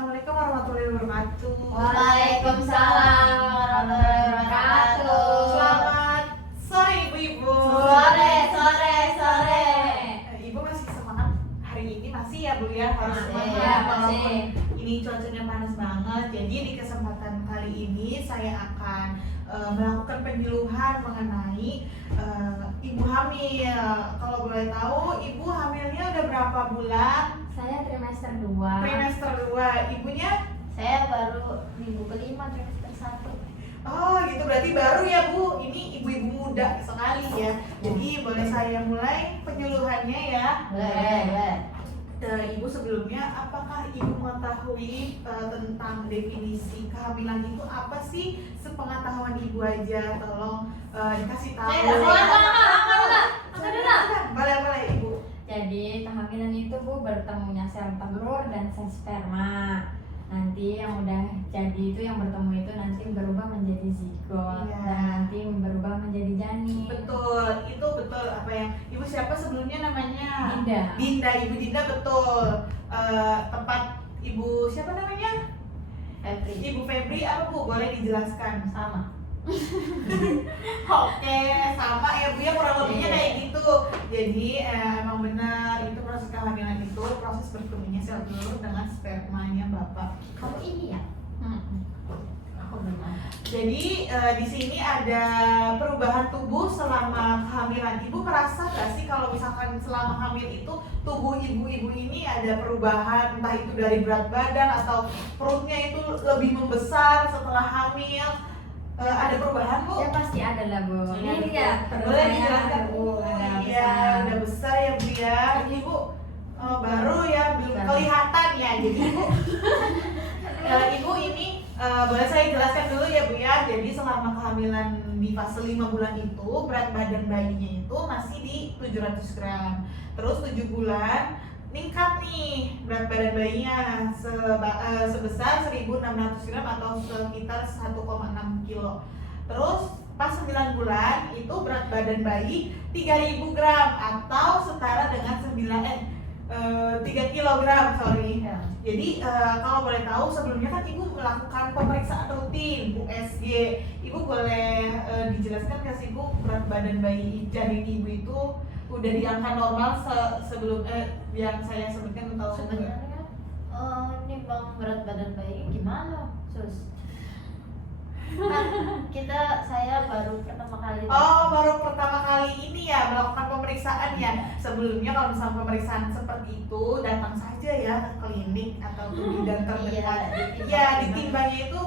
Assalamualaikum warahmatullahi wabarakatuh. Waalaikumsalam warahmatullahi wabarakatuh. Selamat sore ibu-ibu. Sore. Ibu masih semangat hari ini masih ya Bu ya? Harus Masih, semangat. ya, Walaupun masih. ini cuacanya panas banget. Jadi di kesempatan kali ini saya akan melakukan penyuluhan mengenai ibu hamil. Kalau boleh tahu ibu hamilnya udah berapa bulan? Saya trimester 2. Trimester 2. Ibunya? Saya baru minggu kelima trimester 1. Oh gitu, berarti baru ya Bu. Ini ibu-ibu muda sekali ya. Jadi boleh saya mulai penyuluhannya ya. Boleh. Ibu sebelumnya, apakah ibu mengetahui tentang definisi kehamilan itu apa sih? Sepengetahuan ibu aja, tolong dikasih tahu. Boleh ibu. Jadi kehamilan itu Bu bertemunya sel telur dan sel sperma. Nanti yang udah jadi itu yang bertemu itu nanti berubah menjadi zigot. Iya. Dan nanti berubah menjadi janin. Betul, itu betul apa yang ibu siapa sebelumnya namanya? Dinda. Ibu Dinda betul. Tempat ibu siapa namanya? Febri. Ibu Febri apa Bu? Boleh dijelaskan? Sama. Oke, sama ya Bu ya, kurang lebihnya kayak gitu. Jadi emang benar itu proses kehamilan itu proses bertemunya sel telur dengan spermanya bapak. Kamu ini ya? Aku benar. Jadi di sini ada perubahan tubuh selama kehamilan. Ibu merasa gak sih kalau misalkan selama hamil itu tubuh ibu-ibu ini ada perubahan, entah itu dari berat badan atau perutnya itu lebih membesar setelah hamil? Ada perubahan Bu? Ya pasti ada lah Bu. Ini ya, dia boleh dijelaskan Bu? Ada Iya, udah besar ya Bu ya. Ibu baru ya, belum kelihatan ya. Jadi Ibu, Ibu ini boleh saya jelaskan dulu ya Bu ya. Jadi selama kehamilan di fase 5 bulan itu berat badan bayinya itu masih di 700 gram. Terus 7 bulan meningkat nih berat badan bayinya sebesar 1.600 gram atau sekitar 1,6 kilo. Terus pas 9 bulan itu berat badan bayi 3.000 gram atau setara dengan 3 kilogram, sorry. Jadi kalau boleh tahu sebelumnya kan ibu melakukan pemeriksaan rutin USG. Ibu boleh dijelaskan nggak sih Bu, berat badan bayi janin ibu itu udah di angka normal sebelum yang saya sebutkan atau sebenarnya nimbang berat badan bayi gimana sus? Kan saya baru pertama kali. Oh, baru pertama kali ini ya melakukan pemeriksaan ya. Sebelumnya kalau misalnya pemeriksaan seperti itu datang saja ya ke klinik atau ke bidan terdekat. Ya, ditimbangnya itu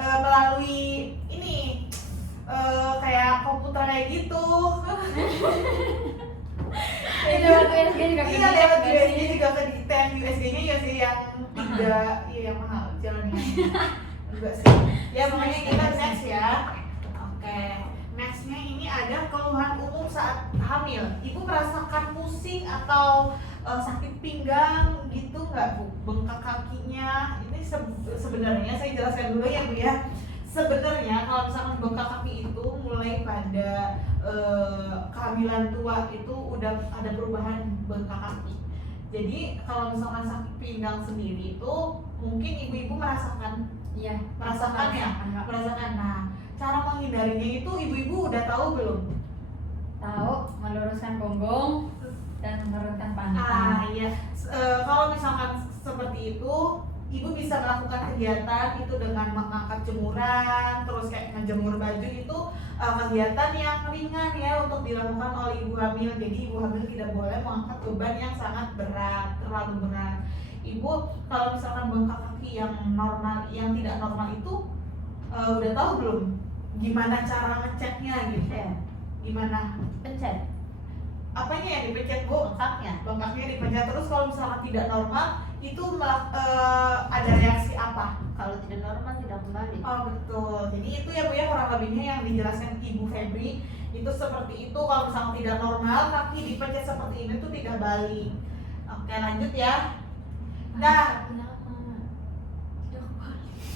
melalui ini kayak komputer kayak gitu. Itu lewat USG juga ke Iya, lewat USG juga ke detail. USG-nya USG yang tidak, iya yang mahal jalannya. Enggak sih. Ya makanya kita next ya. Oke, nextnya ini ada keluhan umum saat hamil. Ibu merasakan pusing atau sakit pinggang gitu nggak Bu? Bengkak kakinya? Ini sebenarnya saya jelaskan dulu ya Bu ya. Sebenarnya kalau misalkan bengkak kaki itu mulai pada kehamilan tua itu udah ada perubahan bengkak kaki. Jadi kalau misalkan sakit pinggang sendiri itu mungkin ibu-ibu merasakan. Iya, Merasakan ya? Merasakan. Nah, cara menghindarinya itu ibu-ibu udah tahu belum? Tahu, meluruskan punggung dan menurunkan pantat. Iya. Kalau misalkan seperti itu, ibu bisa melakukan kegiatan itu dengan mengangkat jemuran, terus kayak ngejemur baju itu kegiatan yang ringan ya untuk dilakukan oleh ibu hamil. Jadi ibu hamil tidak boleh mengangkat beban yang sangat berat, terlalu berat. Ibu kalau misalkan bengkak kaki yang normal, yang tidak normal itu udah tahu belum? Gimana cara ngeceknya gitu? Gimana? Pencet. Apanya yang dipencet Bu? Bengkaknya dipencet. Terus kalau misalkan tidak normal itu ada reaksi apa? Kalau tidak normal tidak kembali. Oh betul. Jadi itu ya Bu ya kurang lebihnya yang dijelaskan Ibu Febri itu seperti itu. Kalau misalkan tidak normal kaki dipencet seperti ini tuh tidak balik. Oke lanjut ya. Nah,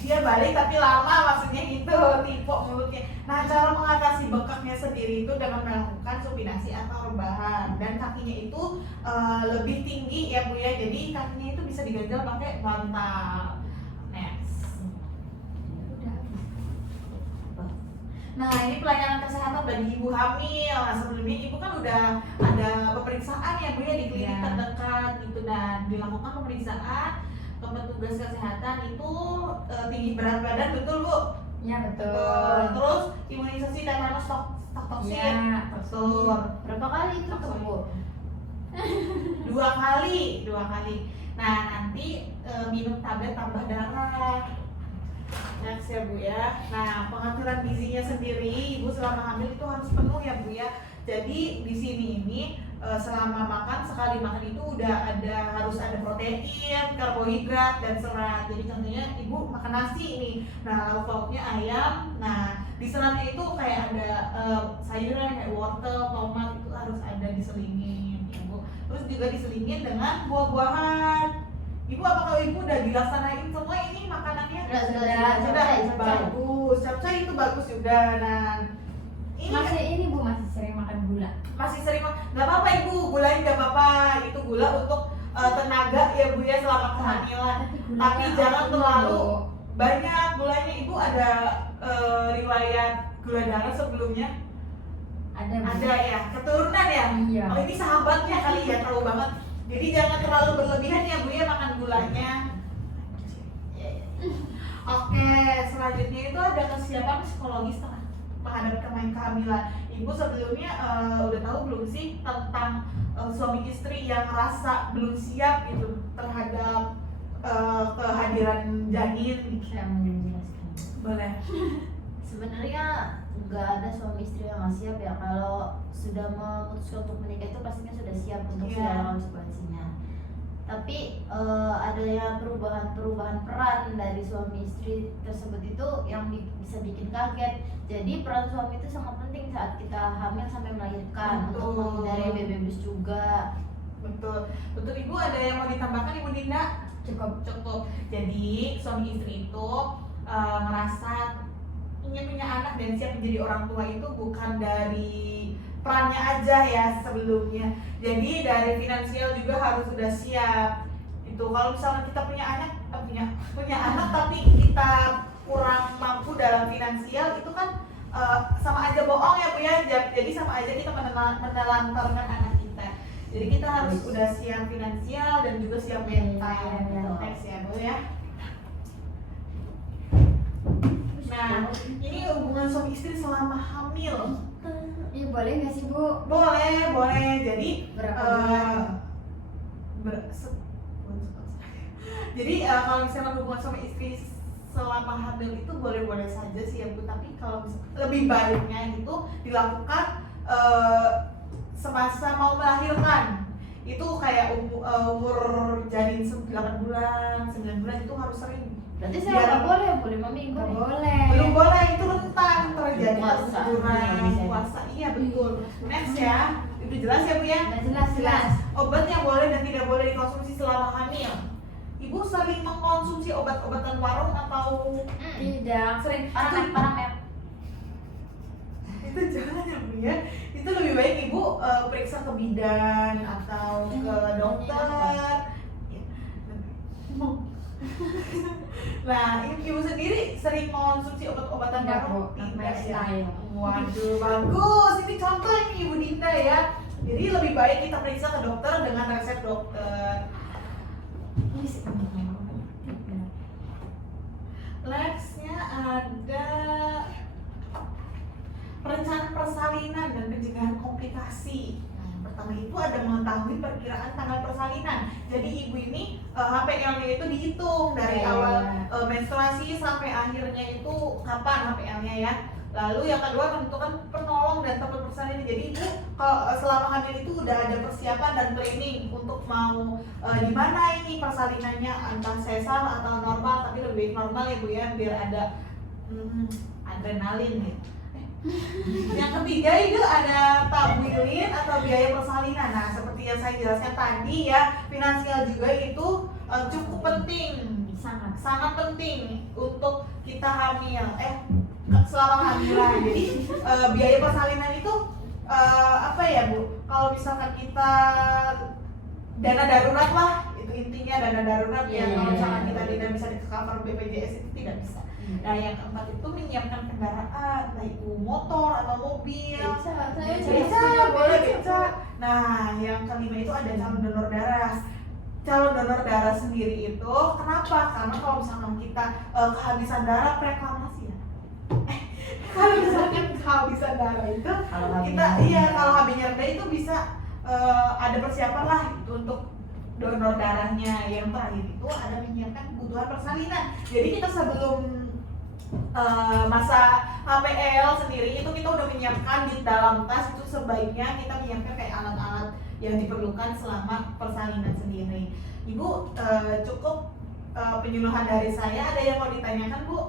dia balik tapi lama maksudnya gitu, tipe mulutnya. Nah, cara mengatasi bengkaknya sendiri itu dengan melakukan supinasi atau rebahan, dan kakinya itu lebih tinggi ya Bu ya. Jadi kakinya itu bisa diganjal pakai bantal. Nah, ini pelayanan kesehatan bagi ibu hamil. Nah, sebelumnya ibu kan udah ada pemeriksaan ya Bu ya di klinik Iya. terdekat gitu, dan dilakukan pemeriksaan ke petugas kesehatan itu tinggi berat badan, betul Bu? Ya Betul. betul. Terus imunisasi tetanus toksin. Iya, Betul. Berapa kali itu tuh Bu? Dua kali. Nah, nanti minum tablet tambah darah. Next ya Bu ya. Nah, pengaturan gizinya sendiri ibu selama hamil itu harus penuh ya Bu ya. Jadi di sini ini selama makan, sekali makan itu harus ada protein, karbohidrat dan serat. Jadi contohnya ibu makan nasi ini, nah lauk pauknya ayam. Nah di seratnya itu kayak ada sayuran kayak wortel, tomat, itu harus ada diselingin ibu. Terus juga diselingin dengan buah-buahan. Ibu, apakah ibu udah dilaksanain semua ini makanannya? Sudah. Bagus. Capcay itu bagus juga. Nah, ini Masih Bu masih sering makan gula. masih sering nggak apa-apa ibu, gulanya nggak apa-apa, itu gula untuk tenaga ya Bu ya selama kehamilan. Tapi jangan terlalu banyak gulanya. Ibu ada riwayat gula darah sebelumnya? Ada Bu. Ada ya, keturunan ya. Iya. Oh, ini sahabatnya kali ya, terlalu banget. Jadi jangan terlalu berlebihan ya Bu ya makan gulanya. Oke, selanjutnya itu ada kesiapan psikologis menghadapi kehamilan. Ibu sebelumnya udah tahu belum sih tentang suami istri yang merasa belum siap gitu terhadap kehadiran janin? Saya mau menjelaskan. Boleh. Sebenarnya nggak ada suami istri yang nggak siap ya. Kalau sudah memutuskan untuk menikah itu pastinya sudah siap untuk Iya. segala konsekuensinya. Tapi adanya perubahan peran dari suami istri tersebut itu yang bisa bikin kaget. Jadi peran suami itu sangat penting saat kita hamil sampai melahirkan. Betul. Untuk menghindari baby blues juga. Betul. Ibu, ada yang mau ditambahkan Ibu Dinda? Cukup. Jadi suami istri itu merasa ingin punya anak dan siap menjadi orang tua itu bukan dari perannya aja ya sebelumnya. Jadi dari finansial juga harus sudah siap. Itu kalau misalnya kita punya anak tapi kita kurang mampu dalam finansial, itu kan sama aja bohong ya Bu ya. Jadi sama aja kita menelantarkan anak kita. Jadi kita harus udah siap finansial dan juga siap mental. Next ya Bu ya. Nah, ini hubungan suami istri selama hamil. Iya boleh nggak sih Bu? Boleh. Jadi Berapa bulan? Jadi kalau misalnya hubungan suami istri selama hamil itu boleh-boleh saja sih ya Bu. Tapi kalau lebih baiknya itu dilakukan semasa mau melahirkan. Itu kayak umur janin 9 bulan itu harus sering. Berarti saya nggak boleh mami Nggak boleh. boleh. Belum boleh, itu rentan terjadi Puasa. keguguran puasa. Iya betul. Next ya, itu jelas ya Bu ya. Udah jelas. Obat yang boleh dan tidak boleh dikonsumsi selama hamil. Ibu sering mengkonsumsi obat-obatan warung atau Tidak. sering? Paramet. Itu jangan ya Bu ya. Itu lebih baik Ibu periksa ke bidan atau ke dokter. Nah, ibu sendiri sering mengonsumsi obat-obatan Tidak, baru? Bu. Tidak ya. Lifestyle. Waduh, bagus. Ini contoh ini Ibu Dinda ya. Jadi lebih baik kita periksa ke dokter dengan resep dokter. Nextnya ada perencanaan persalinan dan pencegahan komplikasi. Nah, yang pertama itu ada mengetahui perkiraan tanggal persalinan. Jadi ibu ini HPL-nya itu dihitung dari awal menstruasi sampai akhirnya itu kapan HPL-nya ya. Lalu yang kedua menentukan penolong dan tempat persalinan. Jadi ibu kalau selama hamil itu udah ada persiapan dan planning untuk mau di mana ini persalinannya, entah sesar atau normal, tapi lebih baik normal ya Bu ya, biar ada adrenalin gitu. Yang ketiga itu ada tabwilin atau biaya persalinan. Nah, seperti yang saya jelaskan tadi ya, finansial juga itu cukup penting, sangat penting untuk kita hamil. Selama hamilan. Jadi biaya persalinan itu apa ya Bu? Kalau misalkan kita dana darurat lah, itu intinya dana darurat ya. Kalau misalkan kita tidak bisa di cover BPJS itu tidak bisa. Nah yang keempat itu menyiapkan kendaraan, entah itu motor atau mobil. Boleh beca. Nah yang kelima itu ada calon donor darah. Calon donor darah sendiri itu kenapa? Karena kalau misalkan kita kehabisan darah reklamasi ya. Kalau misalkan kehabisan darah itu kita kalau habisnya rendah itu bisa ada persiapan lah itu untuk donor darahnya. Yang terakhir itu ada menyiapkan kebutuhan persalinan. Jadi kita sebelum masa HPL sendiri itu kita udah menyiapkan di dalam tas itu sebaiknya kita menyiapkan kayak alat-alat yang diperlukan selama persalinan sendiri. Ibu cukup penyuluhan dari saya. Ada yang mau ditanyakan Bu?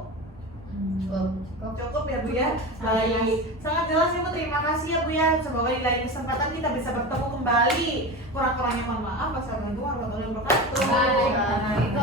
Cukup ya Bu ya. Baik, sangat jelas ya Bu. Terima kasih ya Bu ya. Semoga di lain kesempatan kita bisa bertemu kembali. Kurang-kurangnya mohon maaf. Wassalamualaikum warahmatullahi wabarakatuh. Nah, itu